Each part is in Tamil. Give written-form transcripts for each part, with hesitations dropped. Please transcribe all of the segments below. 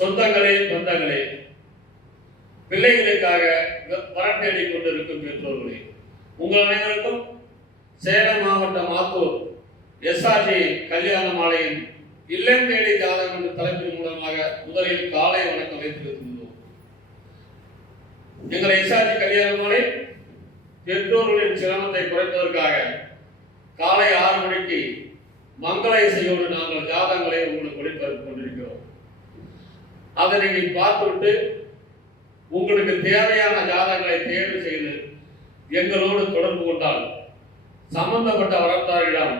சொந்தங்களே, பந்தங்களே, பிள்ளைகளுக்காக வரம் தேடிக் கொண்டிருக்கும் பெற்றோர்களே, உங்கள் அனைவருக்கும் சேலம் மாவட்டம் ஆத்தூர் SRG கல்யாண மாலையின் இல்லம் தேடி ஜாதகம் என்ற தலைப்பின் மூலமாக முதலில் காலை வணக்கம் வைத்திருக்கின்றோம். எங்கள் SRG கல்யாண மாலை பெற்றோர்களின் சிரமத்தை குறைப்பதற்காக காலை 6 மணிக்கு மங்கள இசையோடு நாங்கள் ஜாதகங்களை உங்களுக்கு ஒளிபரப்பிக் கொண்டிருக்கிறோம். அதை நீங்கள் பார்த்துவிட்டு உங்களுக்கு தேவையான ஜாதகங்களை தேர்வு செய்து எங்களோடு தொடர்பு கொண்டால் சம்பந்தப்பட்ட வரத்தாரிடம்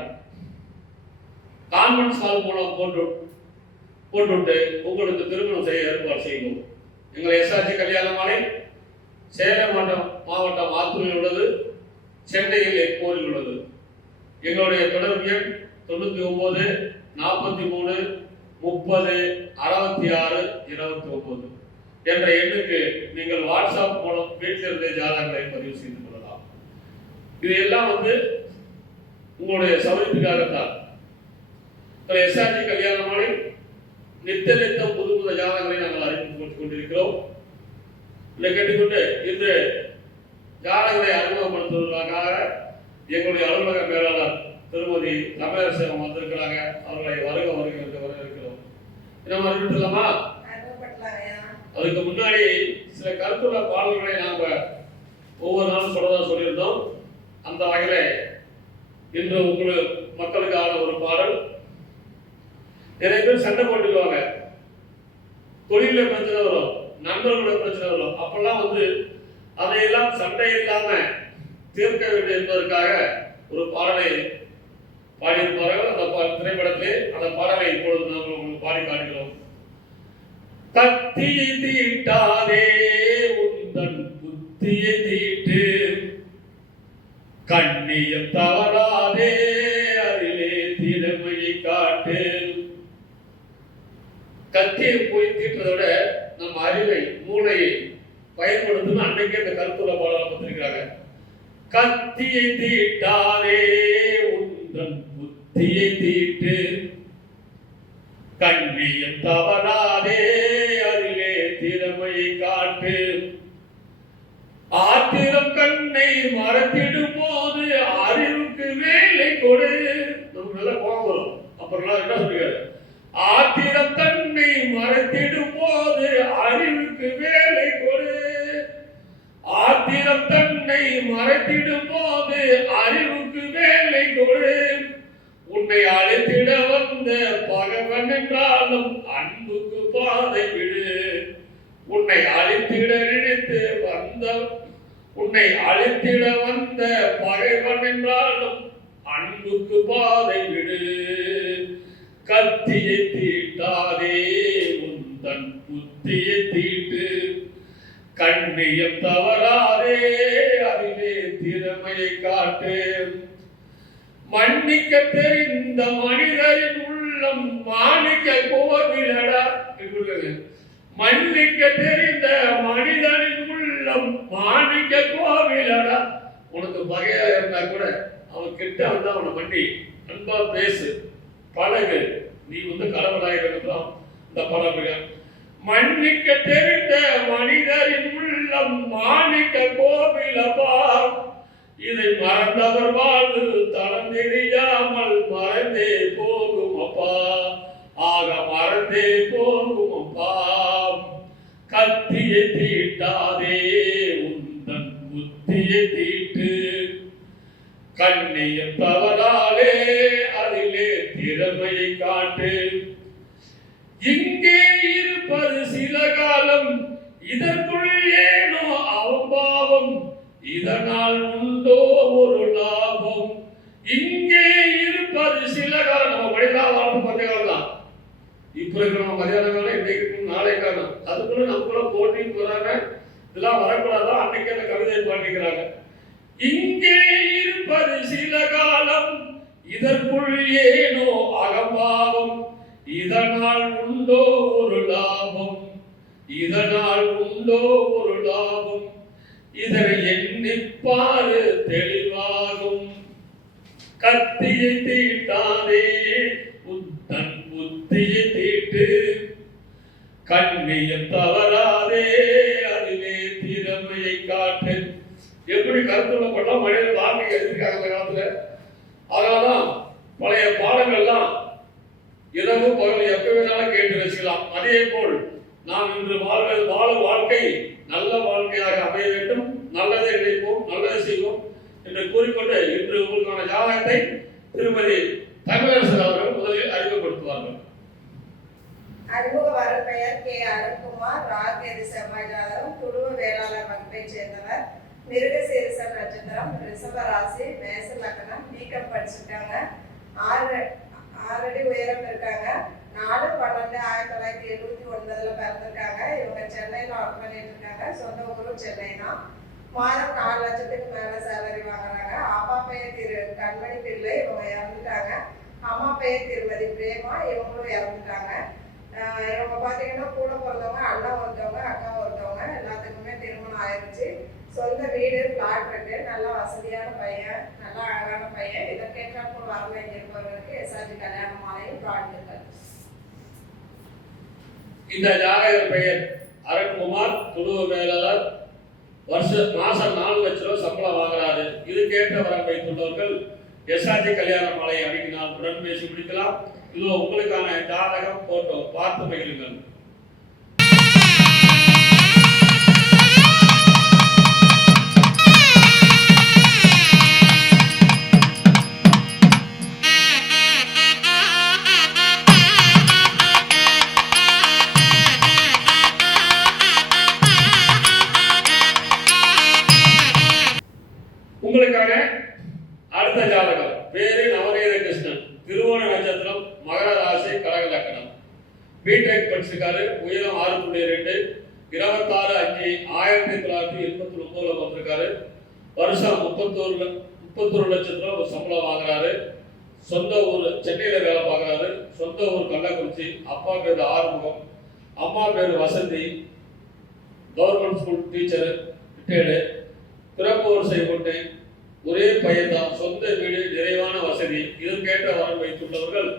கான்ஃபரன்ஸ் கால் மூலம் போட்டுவிட்டு உங்களுக்கு திருமணம் செய்ய ஏற்பாடு செய்வோம். எங்கள் SRG கல்யாண மாலை சேலம் மாவட்டம் ஆத்தூரில் உள்ளது, சென்னையில் எக்மோரில் உள்ளது. எங்களுடைய தொடர்பு எண் 99 43 30 66 29 என்ற எண்ணுக்கு நீங்கள் வாட்ஸ்அப் மூலம் வீட்டிலிருந்தே ஜாதகங்களை பதிவு செய்து கொள்ளலாம். இது எல்லாம் உங்களுடைய சௌகரியத்துக்காகத்தான். SRG கல்யாண மாலை நித்தம் புது புது ஜாதகங்களை நாங்கள் அறிமுகம் கொண்டிருக்கிறோம். இதை கேட்டுக்கொண்டு இந்த ஜாதகங்களை அறிமுகப்படுத்துவதற்காக எங்களுடைய அலுவலக மேலாளர் திருமதி ரமேசம் வந்திருக்கிறாங்க. அவர்களை வருக வரவேற்கிறோம். நம்ம அறிவித்துலாமா? அதுக்கு முன்னாடி சில கருத்துள்ள பாடல்களை நாம ஒவ்வொரு நாளும் சொல்லியிருந்தோம். அந்த வகையில இன்று உங்களுக்கு மக்களுக்கான ஒரு பாடல். நிறைய பேர் சண்டை போட்டுக்குவாங்க, தொழில பிரச்சனை வரும், நண்பர்களோட பிரச்சனை வரும். அப்பெல்லாம் அதையெல்லாம் சண்டை இல்லாம தீர்க்க வேண்டும் என்பதற்காக ஒரு பாடலை பாடியிருப்பார்கள். அந்த திரைப்படத்திலே அந்த பாடலை இப்பொழுது நாங்கள் உங்களுக்கு பாடி காட்டுகிறோம். கத்தியை தீட்டாதே உந்தன் புத்தியை தீட்டு, கண்ணியம் தவறாதே அதிலே திறமையை காட்டு. கத்தியை போய் தீட்டுறதோட நம்ம அறிவை, மூளையை பயன்படுத்தணும். அன்னைக்கே இந்த கருத்துள்ள பாடலை பத்திருக்கிறாங்க. கத்தியை தீட்டாதே உந்தன் புத்தியை தீட்டு, கண்ணியம் தவறாதே அதிலே திறமையை காட்டு. ஆத்திரம் கண்ணை மறத்திடும் போது அறிவுக்கு வேலை கொடு. நமக்கு நல்ல கோபம் வரும். அப்புறம் என்ன சொல்லுங்க, ஆத்திரம் தன்னை மறத்திடும் போது அறிவுக்கு வேலை கொடு. ஆத்திரம் தன்னை மறத்திடும் போது அறிவுக்கு வேலை கொடு. உன்னை அழைத்திட வந்த பகவன் என்றாலும் அன்புக்கு பாதை விடு. உன்னை அழைத்திட நினைத்து அழைத்திட வந்த பகைவன் என்றாலும் அன்புக்கு பாதை விடு. கத்தியை தீட்டாதே உந்தன் புத்தியை தீட்டு, கண்ணியம் தவறாதே அதிலே திறமையை காட்டு. மன்னிக்க தெரிந்த மனிதரின் உள்ளம் மாணிக்க கோவிலடா. மன்னிக்க தெரிந்த மனிதரின் உள்ளம் மாணிக்க கோவிலடா. உனக்கு பகையா இருந்தா கூட அவன் கிட்ட அவனை மன்னி, அன்பா பேசு, பழகு. நீ கடவுளாயிருக்கலாம். இந்த பழகுகள் மன்னிக்க தெரிந்த மனிதரின் உள்ளம் மாணிக்க கோவிலப்பா. இதை மறந்தவர் வாழ்வு தடம் தெரியாமல் மறந்தே போகும் அப்பா. ஆக மறந்தே போகும் அப்பா. கத்தியை தீட்டாதே உந்தன் புத்தியை தீட்டு, கண்ணியம் தவறாலே அதிலே திறமையை காட்டு. இங்கே இருப்பது சில காலம், இதற்குள் ஏனோ அவபாவம், இதனால் உண்டோ ஒரு லாபம். இங்கே இருப்பது சில காலம். நம்ம மனிதா வாழ்ந்து பத்திய காலம் தான். இப்ப இருக்கிற நம்ம மதியான காலம், இன்னைக்கு நாளை காலம். அதுக்குள்ள நமக்குள்ள போட்டி போறாங்க. இதெல்லாம் வரக்கூடாதோ அன்னைக்கு அந்த கவிதையை பாடிக்கிறாங்க. இங்கே இருப்பது சில காலம், இதற்குள் ஏனோ அகம்பாவம், இதனால் உண்டோ ஒரு லாபம். இதனால் உண்டோ ஒரு லாபம். இதனை எண்ணிப்பாரு தெளிவாகும். கத்தியை தீட்டாதே உத்தன் புத்தியை தீட்டு, கண்ணியம் தவறாதே அதிலே திறமையை காட்டு. எப்படி கருத்துள்ள படம் மனிதன் வாழ்க்கை எழுதியிருக்காங்க அந்த காலத்துல. அதனாலதான் பழைய பாடங்கள்லாம் இரவு பகல் எப்ப வேணாலும் கேட்டு ரசிக்கலாம். அதே போல் நாம் இன்று வாழும் வாழ்க்கை நல்ல வாழ்க்கையாக அமைய வேண்டும். நல்லதை நினைப்போம், நல்லதை செய்வோம் என்று கூறிக்கொண்டு இன்று உங்களுக்கான ஜாதகத்தை திருமதி தமிழரசர் அவர்கள் முதலில் அறிமுகப்படுத்துவார்கள். அறிமுக வர பெயர் கே. அருண்குமார். ராகேது செவ்வாய் ஜாதகம். குடும்ப வேளாளர் வகுப்பை சேர்ந்தவர். மிருகசீரிசம் நட்சத்திரம். ரிஷப ராசி. மேச லக்னம். பிகாம் படிச்சிருக்காங்க. 6 அடி உயரம் இருக்காங்க. 4/12/1979 பிறந்திருக்காங்க. இவங்க சென்னையில் ஒர்க் பண்ணிட்டு இருக்காங்க. சொந்த ஊரும் சென்னை தான். மாதம் 4 லட்சத்துக்கு மேல சேலரி வாங்குறாங்க. அப்பா பெயர் திரு கண்மணி பிள்ளை, இவங்க இறந்துட்டாங்க. அம்மா பெயர் திருமதி பிரேமா, இவங்களும் இறந்துட்டாங்க. இவங்க பார்த்தீங்கன்னா கூட பிறந்தவங்க, அண்ணன் ஒருத்தவங்க, அக்கா ஒருத்தவங்க, எல்லாத்துக்குமே திருமணம் ஆயிடுச்சு. சொந்த வீடு, பிளாட் இருக்கு. நல்ல வசதியான பையன், நல்ல அழகான பையன். இதை கேட்டால் வரல இருப்பவர்களுக்கு எஸ்ஆர்ஜி கல்யாண மாலையும் வாழ்த்துக்கள். இந்த ஜாதகர் பெயர் அருண்குமார், குடும்ப மேலாளர். மாசம் 4 லட்சம் ரூபாய் சம்பளம் வாங்குறாரு. இது கேட்ட வரம் வைத்துள்ளவர்கள் எஸ்ஆர்ஜி கல்யாண மாலை அணுகினால் உடன் பேசி முடிக்கலாம். இதோ உங்களுக்கான ஜாதகம் போட்டோ பார்த்து மகிழுங்கள். உங்களுக்கான அடுத்த ஜாதகம் பேரு நவநீத கிருஷ்ணன். திருவோண நட்சத்திரம், மகர ராசி, கடக லக்னம். பிடெக் படிச்சிருக்காரு. உயரம் 6.2, 26/5/1989 வந்திருக்காரு. வருஷம் 31 லட்சம் ரூபாய் சம்பளம் வாங்குறாரு. சொந்த ஊர் சென்னையில வேலை பார்க்குறாரு. சொந்த ஊர் கள்ளக்குறிச்சி. அப்பா பேர் ஆறுமுகம், அம்மா பேர் Vasanthi. Government school teacher, retired. பிறப்பு வரிசை கொண்டு ஒரே பையன் தான். சொந்த வீடு, நிறைவான வசதி. இதற்கேற்ற வரம் வைத்துள்ளவர்கள்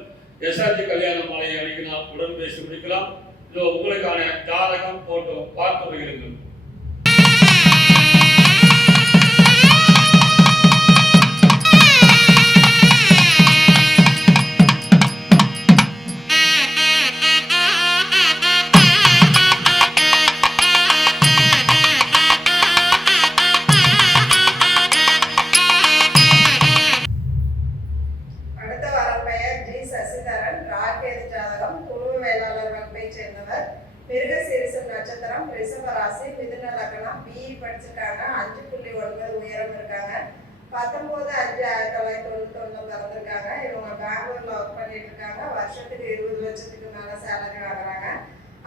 எஸ்ஆர்ஜி கல்யாண மாலையை அணுகினால் உடன் பேசி முடிக்கலாம். இதோ உங்களுக்கான ஜாதகம் போட்டோ பார்த்து வருகிறீர்கள். மிருகசீரிசம் நட்சத்திரம். ரிஷப ராசி. மிதுன லக்னம். பிஇ படிச்சிருக்காங்க. 5.9 உயரம் இருக்காங்க. 19/5/1991 பிறந்திருக்காங்க. இவங்க பெங்களூர்ல ஒர்க் பண்ணிட்டு இருக்காங்க. வருஷத்துக்கு 20 லட்சத்துக்கு மேல சேலரி வாங்குறாங்க.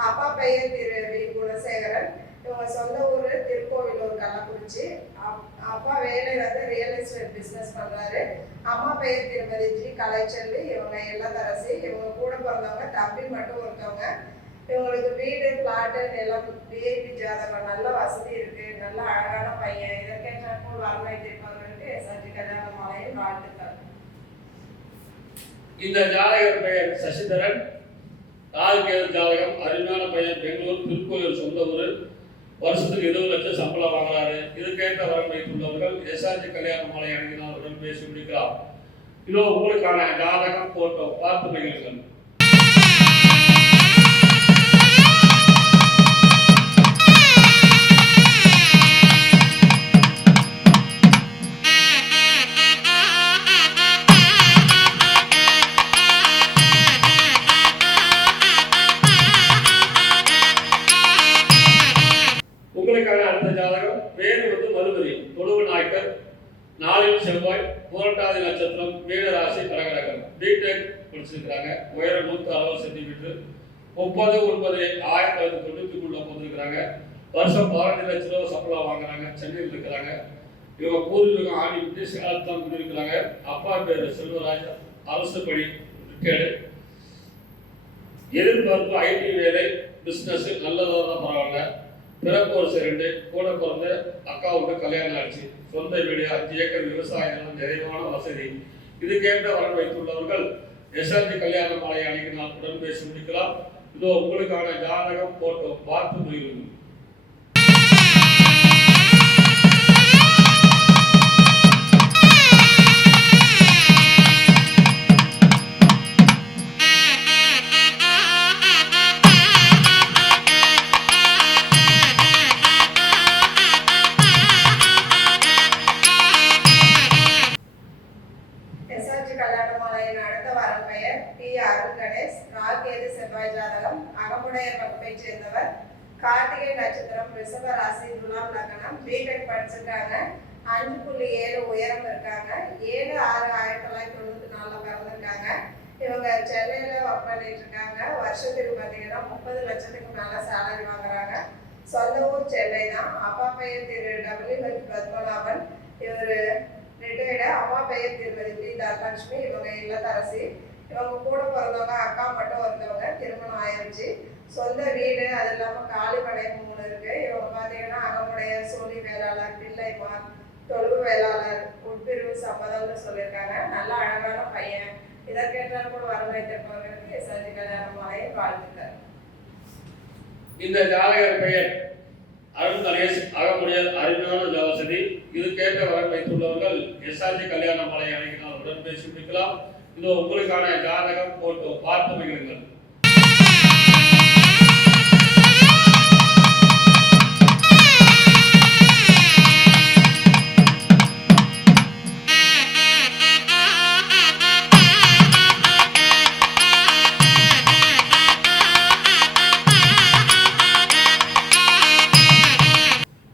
அப்பா பெயர் திரு வி. குணசேகரன். இவங்க சொந்த ஊர் திருக்கோவிலூர், கள்ளக்குறிச்சி. அப்பா வேலை ரியல் எஸ்டேட் பிசினஸ் பண்றாரு. அம்மா பெயர் திருமதி ஜி. கலைச்செல்வி, இவங்க இல்லத்தரசி. இவங்க கூட பிறந்தவங்க தம்பி மட்டும் ஒருத்தவங்க. இவங்களுக்கு வீடு, பிளாட்டு, நிலம். விஐபி ஜாதகம். நல்ல வசதி இருக்கு. நல்ல அழகான பையன். இதற்கேற்ற வரம் வைத்திருப்பவர்களுக்கு எஸ்ஆர்ஜி கல்யாண மாலையும் வாழ்த்துக்கள். இந்த ஜாதகர் பெயர் சசிதரன். ராகுகேது ஜாதகம். அருமையான பையன். பெங்களூர், திருக்கோயில் சொந்த ஊர். வருஷத்துக்கு 20 லட்சம் சம்பளம் வாங்குறாரு. இதுக்கேற்ற வரம் வைத்துள்ளவர்கள் எஸ்ஆர்ஜி கல்யாண மாலை அணுகினால் உடன் பேசி முடிக்கலாம். இதோ உங்களுக்கான ஜாதகம் போட்டோ பார்த்து மகிழுங்கள். அடுத்த ஜாதகம் பேரு மதுமதி. தொழுவு நாயக்கர். 4 செவ்வாய். புரட்டாதி நட்சத்திரம். மீன ராசி, கடகலக்னம். பிடெக் படிச்சிருக்கிறாங்க. உயரம் 160 சென்டிமீட்டர். 30/9/1990 வந்திருக்கிறாங்க. வருஷம் 15 லட்சம் ரூபாய் சம்பளம் வாங்குறாங்க. சென்னையில் இருக்கிறாங்க. இவங்க பூர்வீகம் ஆண்டிவிட்டு சேலத்தான் குடியிருக்கிறாங்க. அப்பா பேர் செல்வராஜ், அரசு பணி, ரிட்டையர்டு. எதிர்பார்ப்பு ஐடி வேலை, பிஸ்னஸ் நல்லதாக தான் பரவாயில்ல. பிறப்பு வரிசை 2, கூட பிறந்த அக்காவுக்கு கல்யாணம் ஆச்சு. சொந்த வீடு, 5 ஏக்கர் விவசாயம், நிறைவான வசதி. இதுக்கேற்ற வரம் வைத்துள்ளவர்கள் எஸ்ஆர்ஜி கல்யாண மாலை அணுகினால் உடன் பேசி முடிக்கலாம். இதோ உங்களுக்கான ஜாதகம் போட்டோ பார்த்து முடியுங்கள். எஸ்ஆர்ஜி கல்யாணமாலையின் அடுத்த வரம் பெயர் டி. அருள் கணேஷ். ராகேது செவ்வாய் ஜாதகம். அகமுடையர் வகுப்பைச் சேர்ந்தவர். கார்த்திகை நட்சத்திரம். ரிஷப ராசி. துலாம் லக்னம். பிடெக் படிச்சிருக்காங்க. 5.7 உயரம் இருக்காங்க. 7/6/1994 பிறந்திருக்காங்க. இவங்க சென்னையில ஒர்க் பண்ணிட்டு இருக்காங்க. வருஷத்துக்கு பார்த்தீங்கன்னா 30 லட்சத்துக்கு மேல சேலரி வாங்குறாங்க. சொந்த ஊர் சென்னை தான். அப்பா பெயர் திரு W.H. பத்மநாபன். இவர் ரிட்டையர்டு. அம்மா பெயர் திருமதி பி. தனலட்சுமி. இவங்க இல்லத்தரசி. இவங்க கூட பிறந்தவங்க அக்கா மட்டும் ஒருத்தவங்க. திருமணம் ஆயிடுச்சு. சொந்த வீடு, அது இல்லாமல் காலிமனை 3 இருக்கு. இவங்க பார்த்தீங்கன்னா அகமுடையர், சோழி வேளாளர், பிள்ளைமார், தொழுவு வேளாளர், உட்பிரிவு சம்மதம்னு சொல்லியிருக்காங்க. நல்ல அழகான பையன். இதற்கேற்றால் கூட வர வைத்திருப்பவர்களுக்கு எஸ்ஆர்ஜி கல்யாணமாலையை வாழ்த்துக்கள். இந்த ஜாதகர் பெயர் அருள் கணேஷ். அகமுடையர். அருமையான ஜாவசதி. இதுக்கேற்ற வரம் வைத்துள்ளவர்கள் எஸ்ஆர்ஜி கல்யாணமாலை அழைக்கினால் உடன் பேசி முடிக்கலாம். இதோ உங்களுக்கான ஜாதகம் போட்டோ பார்த்து மகிழுங்கள்.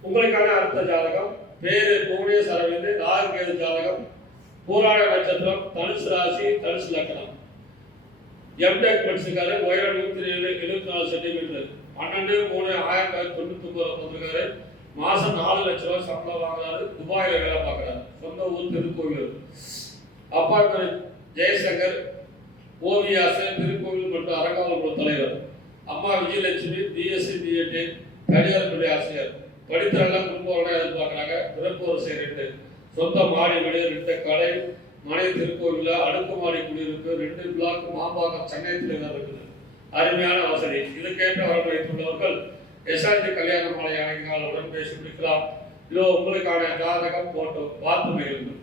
உங்களுக்கான அடுத்த ஜாதகம் பேரு புவனேஸ்வர அரவிந்த். ராகுகேது ஜாதகம். பூராட நட்சத்திரம். தனுசு ராசி. தனுசு லக்னம். எம்டெக் படிச்சிருக்காரு. உயரம் 174 சென்டிமீட்டர். 12/3/1999 வந்திருக்காரு. மாசம் 4 லட்ச ரூபாய் சம்பளம் வாங்குறாரு. துபாயில வேலை பார்க்குறாரு. சொந்த ஊர் திருக்கோவில். அப்பா பேர் ஜெயசங்கர். ஓவியாசர். திருக்கோவில் மற்றும் அறங்காவல் தலைவர். அம்மா விஜயலட்சுமி. பிஎஸ்சி பிஎட் தனியார் பள்ளி ஆசிரியர். படித்தரெல்லாம் குடும்பம் எதிர்பார்க்குறாங்க. பிறப்பு வரிசை 2. சொந்த மாடி வீடு, 2 கடை, மனை திருக்கோவில், அடுக்குமாடி குடியிருப்பு, 2 பிளாக், மாம்பாக்கம், சென்னையில் தான் இருக்குது. அருமையான வசதி. இதுக்கேற்ற வரவு வைத்துள்ளவர்கள் எஸ்ஆர்ஜி கல்யாணமாலை அழைக்கினால் உடன் பேசி முடிக்கலாம். இதோ உங்களுக்கான ஜாதகம் போட்டோ பார்த்து மகிழுங்கள்.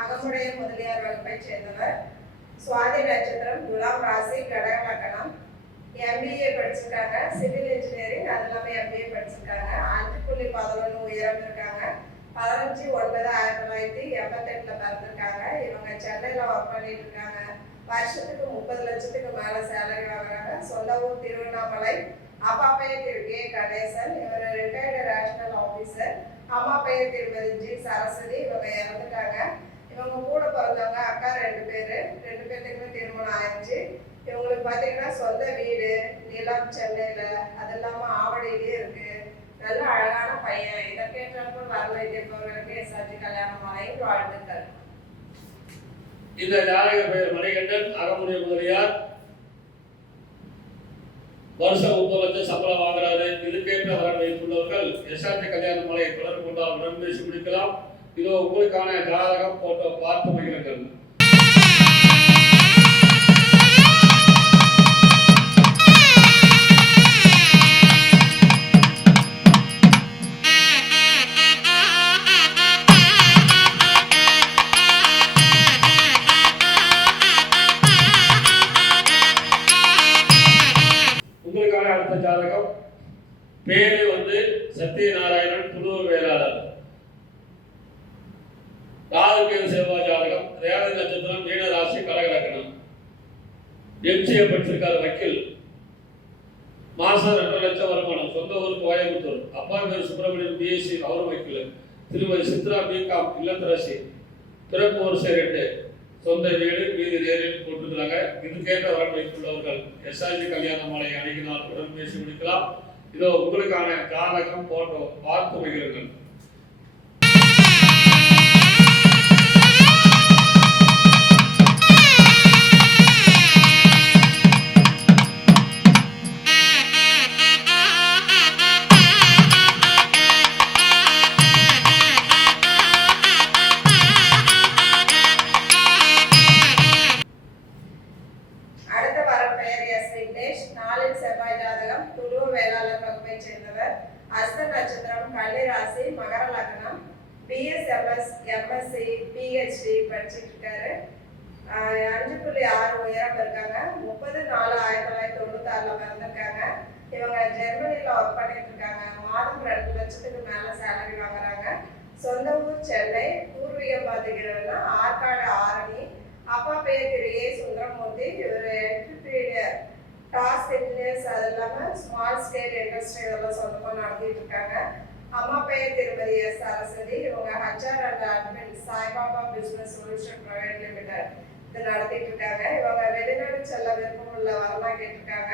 அகமுடையர் முதலியார் வகுப்பைச் சேர்ந்தவர். சுவாதி நட்சத்திரம். துலாம் ராசி. கடக லக்னம். MBA படிச்சிருக்காங்க. சிவில் இன்ஜினியரிங், அது இல்லாமல் MBA படிச்சிருக்காங்க. 5.11 உயரம் இருக்காங்க. 15/9/1988 பிறந்திருக்காங்க. இவங்க சென்னையில் ஒர்க் பண்ணிட்டு இருக்காங்க. வருஷத்துக்கு 30 லட்சத்துக்கு மேலே சேலரி வாங்குறாங்க. சொந்த ஊர் திருவண்ணாமலை. அப்பா பெயர் திரு கே. கணேசன். இவர் ரிட்டையர்டு ரேஷனல் ஆஃபீஸர். அம்மா பெயர் திருமதி ஜி. சரஸ்வதி. இவங்க இறந்துட்டாங்க. இவங்க கூட பிறந்தவங்க அக்கா 2 பேர். 2 பேர்த்துக்குமே திருமணம் ஆயிடுச்சு. இவங்களுக்கு பார்த்தீங்கன்னா சொந்த வீடு, நிலம் சென்னையில், அது இல்லாமல் ஆவடியிலே இருக்கு. நல்ல அழகான பையன். இதற்கேற்றாற்போல் வர வைத்திருப்பவர்களுக்கு எஸ்ஆர்ஜி கல்யாணமாலை வாழ்த்துக்கள். இந்த ஜாதக பெயர் மணிகண்டன். அகமுடைய முதலியார். வருஷம் 30 லட்சம் சம்பளம் வாங்குறாரு. இதுக்கேற்ற வரன் வைத்துள்ளவர்கள் எஸ்ஆர்ஜி கல்யாணமாலை தொடர்பு கொண்டால் உடன் பேசி முடிக்கலாம். இதோ உங்களுக்கான ஜாதகம் போட்டோ பார்த்து மகிழுங்கள். உங்களுக்கான அடுத்த ஜாதகம் பேரு சத்யநாராயணன். புலூர் வேளாளர். ராகுகேது செவ்வாய் ஜாதகம். ரேவதி நட்சத்திரம். மீன ராசி. கடக லக்னம். MCA படிச்சிருக்காரு. வக்கீல். மாசம் 2 லட்சம் வருமானம். சொந்த ஊர் கோயம்புத்தூர். அப்பா பேர் சுப்பிரமணியன். BSc, அவரும் வக்கீல். திருமதி சித்ரா. B.Com, இல்லத்தரசி. பிறப்பு வரிசை 2. சொந்த வீடு, வீதி நேரில் போட்டுருக்காங்க. இதுக்கேற்ற வரன் வைத்துள்ளவர்கள் எஸ்ஆர்ஜி கல்யாணமாலை அணுகினால் உடன் பேசி முடிக்கலாம். இதோ உங்களுக்கான ஜாதகம் போட்டோ பார்த்து மகிழுங்கள். நாளில் செவ்வாய் ஜாதகம், துருவ வேளாளர் வகுப்பை சேர்ந்தவர், அஸ்த நட்சத்திரம், கன்னி ராசி, மகர லக்னம், பிஎஸ்எம்எஸ், எம்எஸ்சி, பிஹெச்டி படிச்சுட்டு இருக்காரு. 5.6 உயரம் இருக்காங்க. 30/4/1996 பிறந்திருக்காங்க. இவங்க ஜெர்மனியில் ஒர்க் பண்ணிட்டு இருக்காங்க. மாதம் 2 லட்சத்துக்கு மேல சேலரி வாங்குறாங்க. சொந்த ஊர் சென்னை. பூர்வீகம் பார்த்துக்கிறதுனா ஆற்காடு ஆரணி. அப்பா பேர் திரு ஏ சுந்தரமூர்த்தி. இவர் என்டர்பிரீனியர், டாஸ்க் இன்ஜினியர்ஸ், அது இல்லாமல் ஸ்மால் ஸ்கேல் இண்டஸ்ட்ரி இதெல்லாம் சொந்தமாக நடத்திட்டு இருக்காங்க. அம்மா பெயர் திருமதி எஸ் அரசதி. இவங்க HR and admin Saibaba business solution private limited இது நடத்திட்டு இருக்காங்க. இவங்க வெளிநாடு செல்ல விருப்பம் உள்ள வரலாம் கேட்டிருக்காங்க.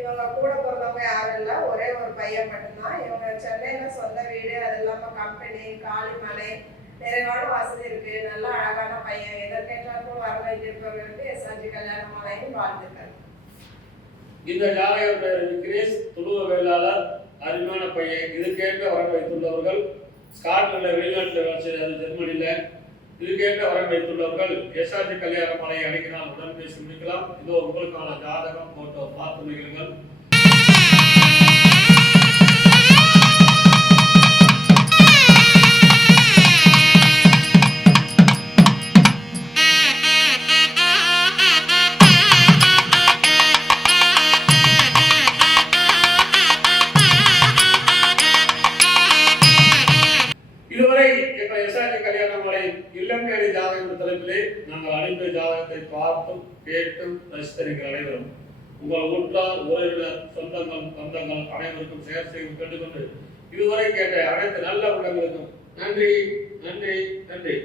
இவங்க கூட பிறந்தவங்க யாரும் இல்லை, ஒரே ஒரு பையன் மட்டும்தான். இவங்க சென்னையில சொந்த வீடு, அது இல்லாமல் கம்பெனி, காலிமலை, நிறைவான வசதி இருக்கு. நல்ல அழகான பையன். எதற்கேற்றாலும் வர வைத்திருப்பவர்களுக்கு எஸ்ஆர்ஜி கல்யாண மாலையும் வாழ்த்துக்கள். இந்த ஜாதகர் பெயர் விக்னேஷ், துருவ வேளாளர், அருமையான பையன். இதுக்கேற்ற வரன் வைத்துள்ளவர்கள் ஸ்காட்லாண்டில், வெளிநாட்டில் வேலை செய்யாது, ஜெர்மனியில். இதுக்கேற்ற வரன் வைத்துள்ளவர்கள் எஸ்ஆர்ஜி கல்யாண மாலையை அடிக்கினால் உடன் பேசி முடிக்கலாம். இதோ உங்களுக்கான ஜாதகம் போட்டோ பார்த்து நிகழ்கள். இதுவரை எங்கள் எஸ்ஆர்ஜி கல்யாண மாலை இல்லம் தேடி ஜாதகம் தலைப்பிலே நாங்கள் அனுப்பிய ஜாதகத்தை பார்த்தும் கேட்டும் ரசித்த நீங்கள் அனைவரும் உங்கள் உற்றார், உறவினர், சொந்தங்கள், பந்தங்கள் அனைவருக்கும் ஷேர் செய்து கேட்டுக்கொண்டு இதுவரை கேட்ட அனைத்து நல்ல உள்ளங்களுக்கும் நன்றி, நன்றி, நன்றி.